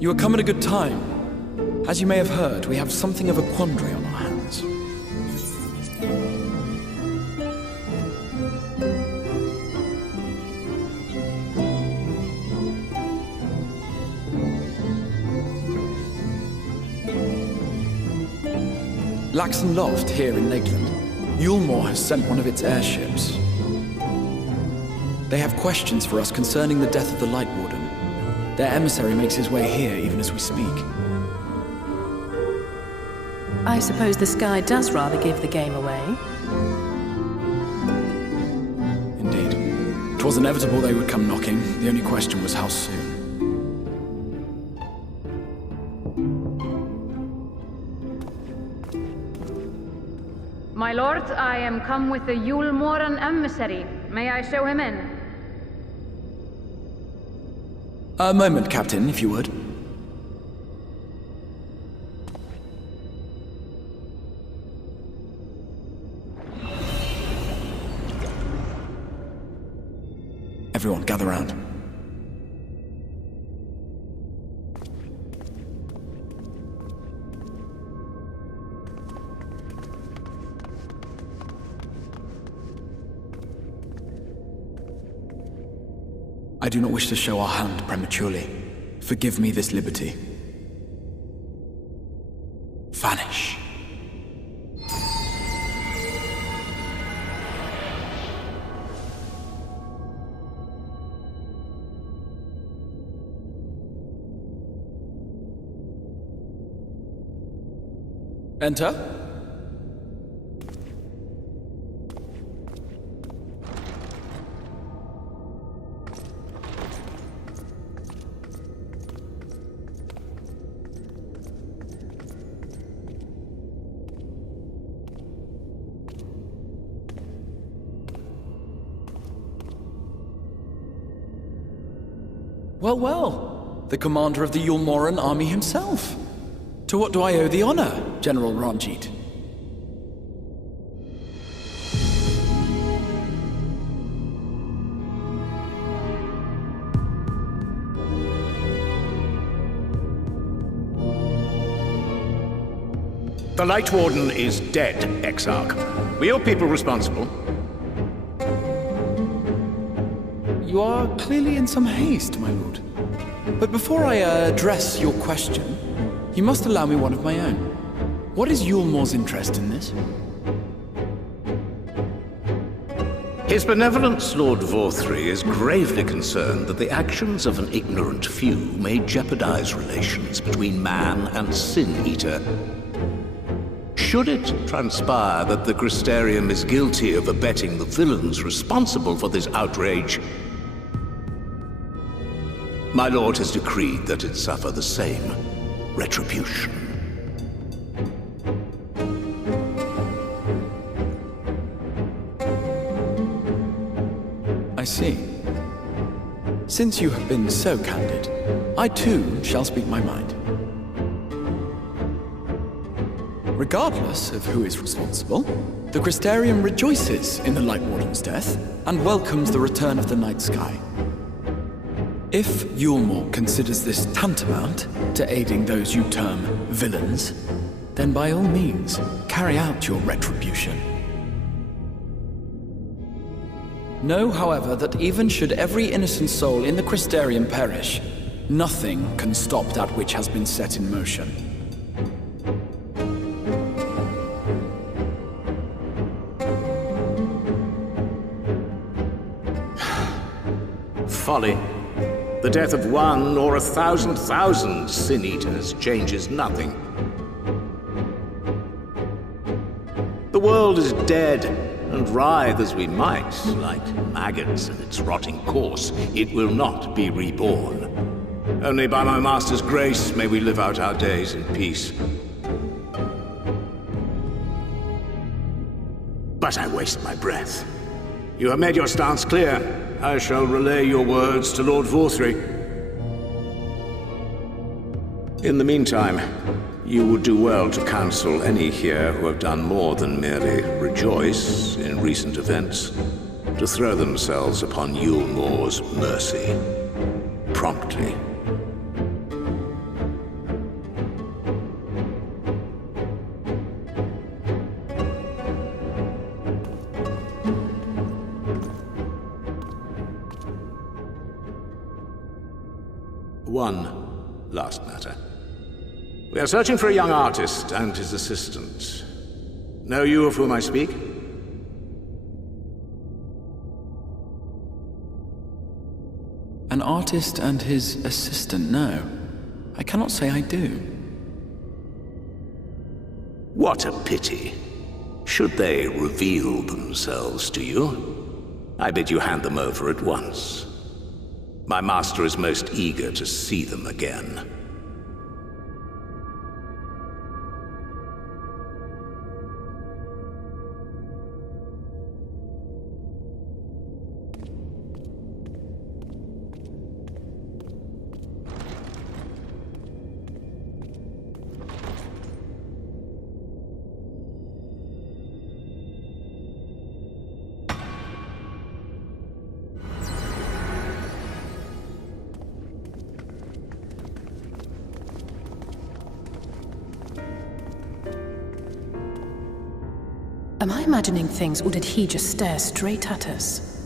You are come at a good time. As you may have heard, we have something of a quandary on our hands. Laxon Loft here in Lakeland. Yulmore has sent one of its airships. They have questions for us concerning the death of the Light Warden. Their emissary makes his way here even as we speak. I suppose the sky does rather give the game away. Indeed. 'Twas inevitable they would come knocking. The only question was how soon. My lord, I am come with the Yulmoran emissary. May I show him in? A moment, Captain, if you would. Everyone, gather round. I do not wish to show our hand prematurely. Forgive me this liberty. Vanish. Enter. Well, well, the commander of the Yulmoran army himself. To what do I owe the honor, General Ranjit? The Light Warden is dead, Exarch. We owe people responsible. You are clearly in some haste, my lord. But before I address your question, you must allow me one of my own. What is Yulmore's interest in this? His benevolence, Lord Vorthri, is gravely concerned that the actions of an ignorant few may jeopardize relations between man and Sin-Eater. Should it transpire that the Crystarium is guilty of abetting the villains responsible for this outrage, my lord has decreed that it suffer the same retribution. I see. Since you have been so candid, I too shall speak my mind. Regardless of who is responsible, the Crystarium rejoices in the Light Warden's death and welcomes the return of the night sky. If Yulmore considers this tantamount to aiding those you term villains, then by all means, carry out your retribution. Know, however, that even should every innocent soul in the Crystarium perish, nothing can stop that which has been set in motion. Folly. The death of one or 1,000,000 Sin-Eaters changes nothing. The world is dead, and writhe as we might, like maggots in its rotting course, it will not be reborn. Only by my master's grace may we live out our days in peace. But I waste my breath. You have made your stance clear. I shall relay your words to Lord Vorthri. In the meantime, you would do well to counsel any here who have done more than merely rejoice in recent events, to throw themselves upon Yulmore's mercy, promptly. One last matter. We are searching for a young artist and his assistant. Know you of whom I speak? An artist and his assistant, no. I cannot say I do. What a pity. Should they reveal themselves to you, I bid you hand them over at once. My master is most eager to see them again. Am I imagining things, or did he just stare straight at us?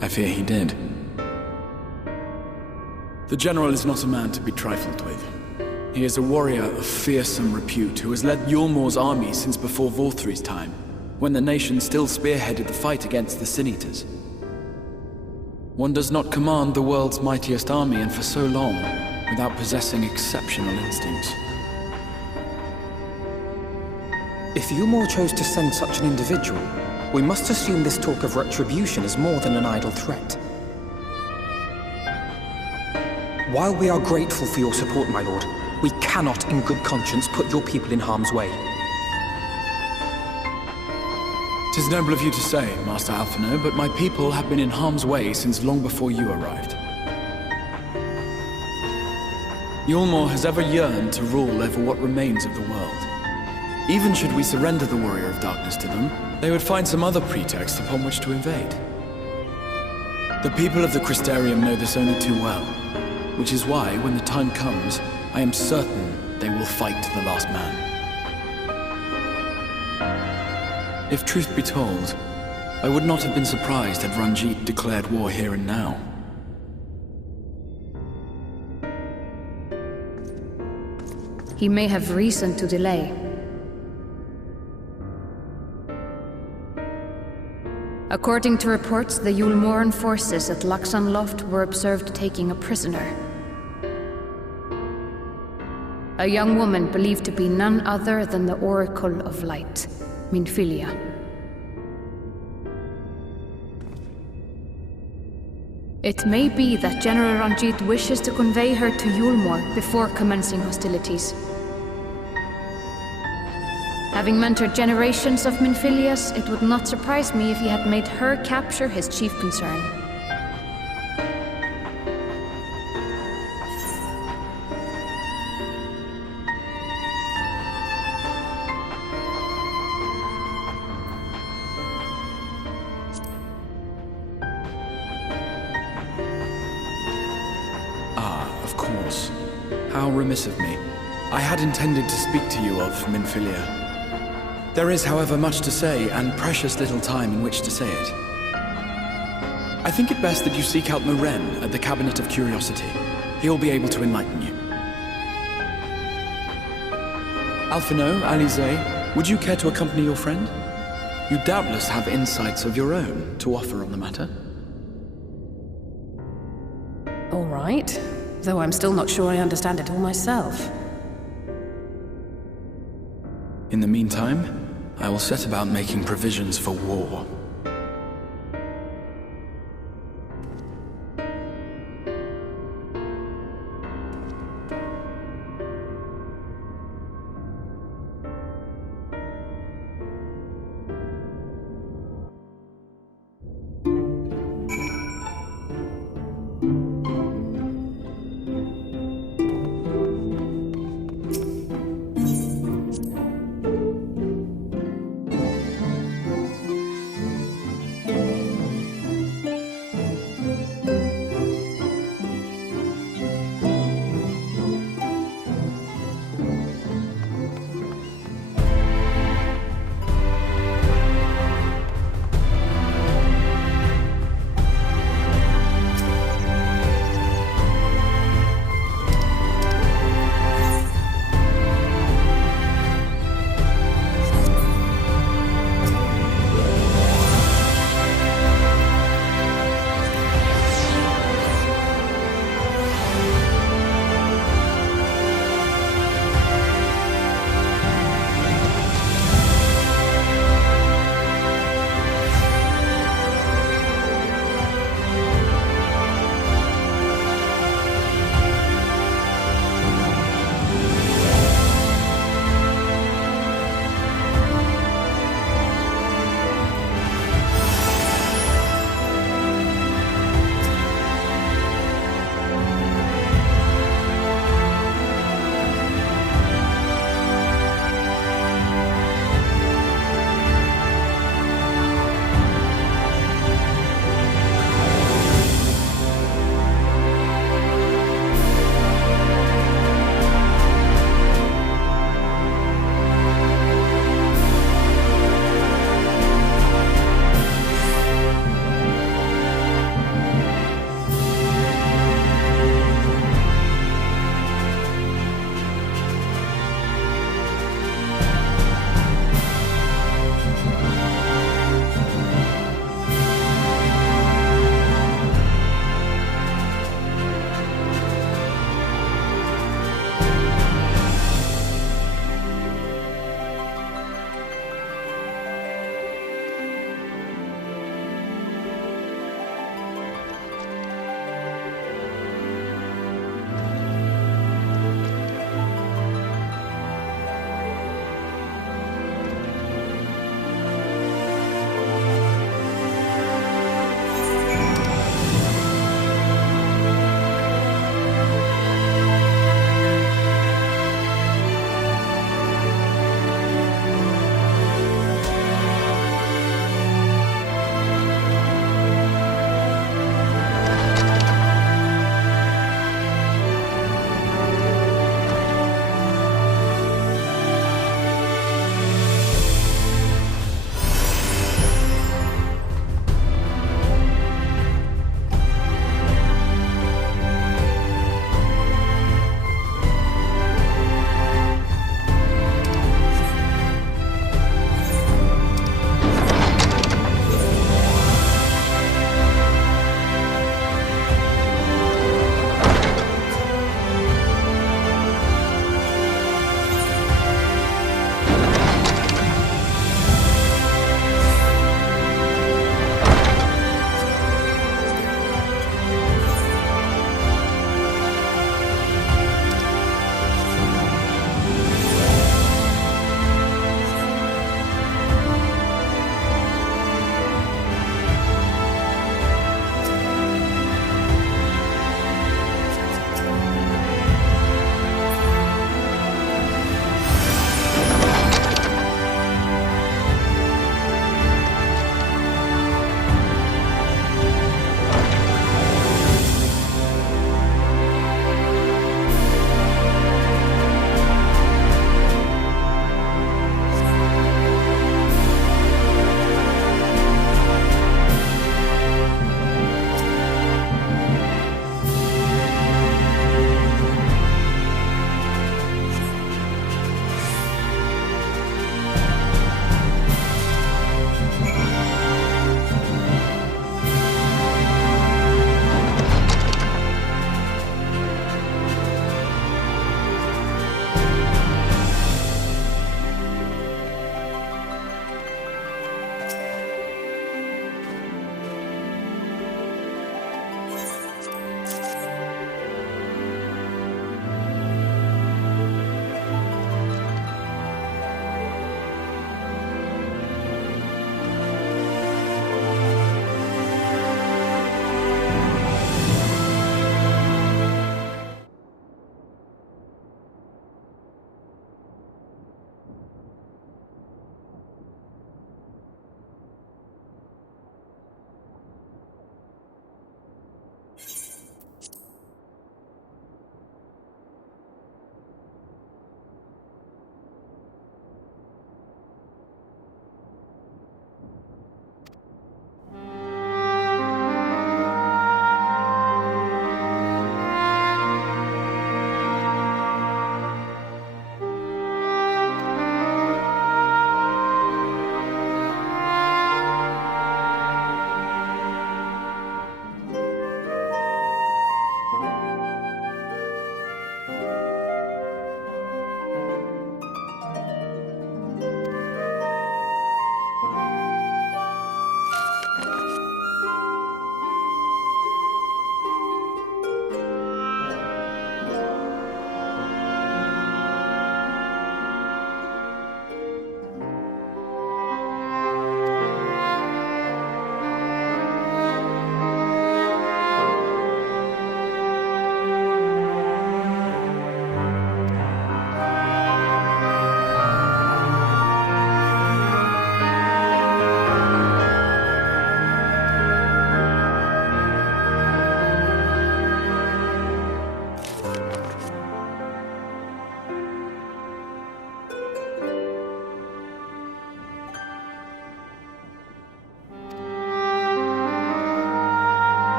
I fear he did. The General is not a man to be trifled with. He is a warrior of fearsome repute who has led Yulmor's army since before Vorthri's time, when the nation still spearheaded the fight against the Sin-Eaters. One does not command the world's mightiest army, and for so long, without possessing exceptional instincts. If Yulmor chose to send such an individual, we must assume this talk of retribution is more than an idle threat. While we are grateful for your support, my lord, we cannot in good conscience put your people in harm's way. 'Tis noble of you to say, Master Alphino, but my people have been in harm's way since long before you arrived. Yulmor has ever yearned to rule over what remains of the world. Even should we surrender the Warrior of Darkness to them, they would find some other pretext upon which to invade. The people of the Crystarium know this only too well, which is why, when the time comes, I am certain they will fight to the last man. If truth be told, I would not have been surprised had Ranjit declared war here and now. He may have reason to delay. According to reports, the Yulmoran forces at Laxan Loft were observed taking a prisoner. A young woman believed to be none other than the Oracle of Light, Minfilia. It may be that General Ranjit wishes to convey her to Yulmor before commencing hostilities. Having mentored generations of Minfilias, it would not surprise me if he had made her capture his chief concern. Of course. How remiss of me. I had intended to speak to you of Minfilia. There is, however, much to say, and precious little time in which to say it. I think it best that you seek out Moren at the Cabinet of Curiosity. He will be able to enlighten you. Alphino, Alize, would you care to accompany your friend? You doubtless have insights of your own to offer on the matter. All right, though I'm still not sure I understand it all myself. In the meantime, I will set about making provisions for war.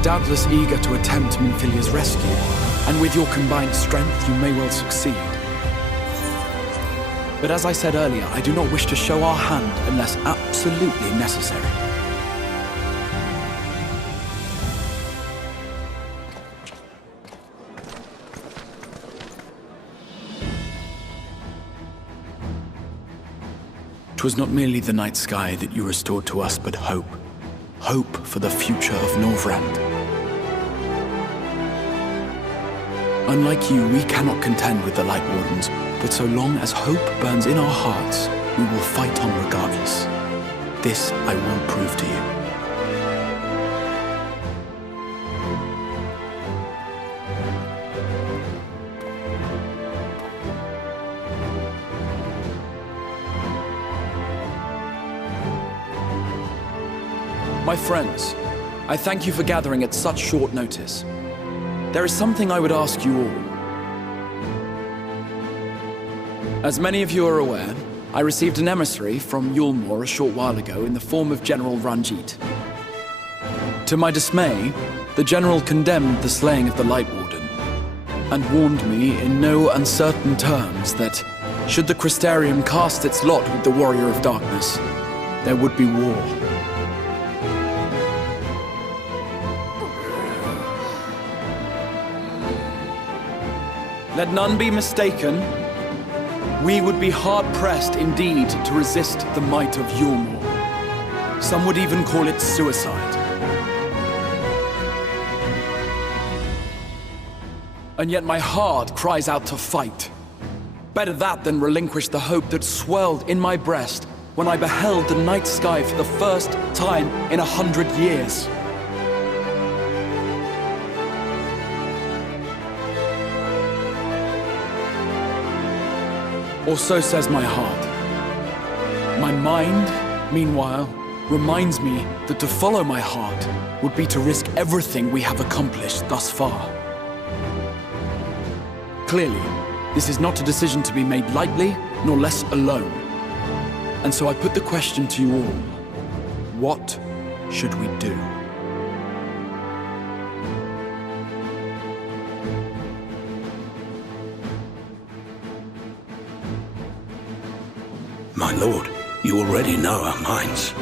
are doubtless eager to attempt Minfilia's rescue, and with your combined strength, you may well succeed. But as I said earlier, I do not wish to show our hand unless absolutely necessary. "'Twas not merely the night sky that you restored to us, but hope. Hope for the future of Norvrand. Unlike you, we cannot contend with the Light Wardens, but so long as hope burns in our hearts, we will fight on regardless. This I will prove to you." My friends, I thank you for gathering at such short notice. There is something I would ask you all. As many of you are aware, I received an emissary from Yulmore a short while ago in the form of General Ranjit. To my dismay, the General condemned the slaying of the Light Warden, and warned me in no uncertain terms that, should the Crystarium cast its lot with the Warrior of Darkness, there would be war. Let none be mistaken. We would be hard-pressed indeed to resist the might of Yulmore. Some would even call it suicide. And yet my heart cries out to fight. Better that than relinquish the hope that swelled in my breast when I beheld the night sky for the first time in 100 years. Or so says my heart. My mind, meanwhile, reminds me that to follow my heart would be to risk everything we have accomplished thus far. Clearly, this is not a decision to be made lightly, nor less alone. And so I put the question to you all. What should we do? My lord, you already know our minds.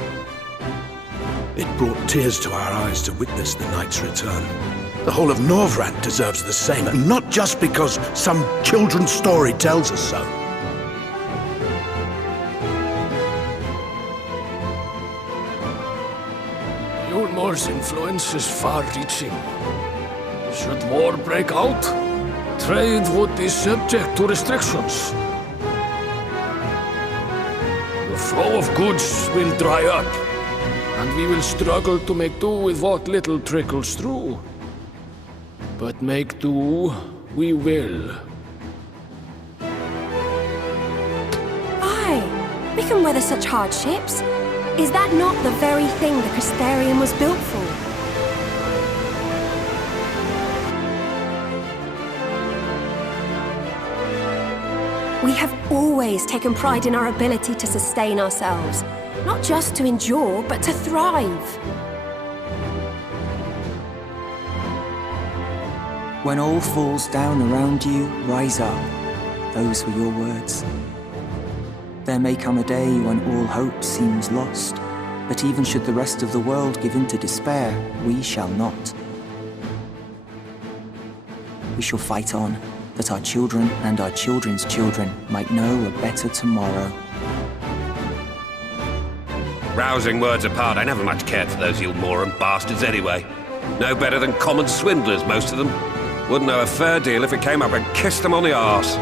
It brought tears to our eyes to witness the knight's return. The whole of Norvrand deserves the same, and not just because some children's story tells us so. Yulmore's influence is far-reaching. Should war break out, trade would be subject to restrictions. The flow of goods will dry up, and we will struggle to make do with what little trickles through. But make do we will. Aye, we can weather such hardships. Is that not the very thing the Crystarium was built for? We have always taken pride in our ability to sustain ourselves. Not just to endure, but to thrive. When all falls down around you, rise up. Those were your words. There may come a day when all hope seems lost, but even should the rest of the world give in to despair, we shall not. We shall fight on, that our children and our children's children might know a better tomorrow. Rousing words apart, I never much cared for those Yulmoran bastards anyway. No better than common swindlers, most of them. Wouldn't know a fair deal if it came up and kissed them on the arse.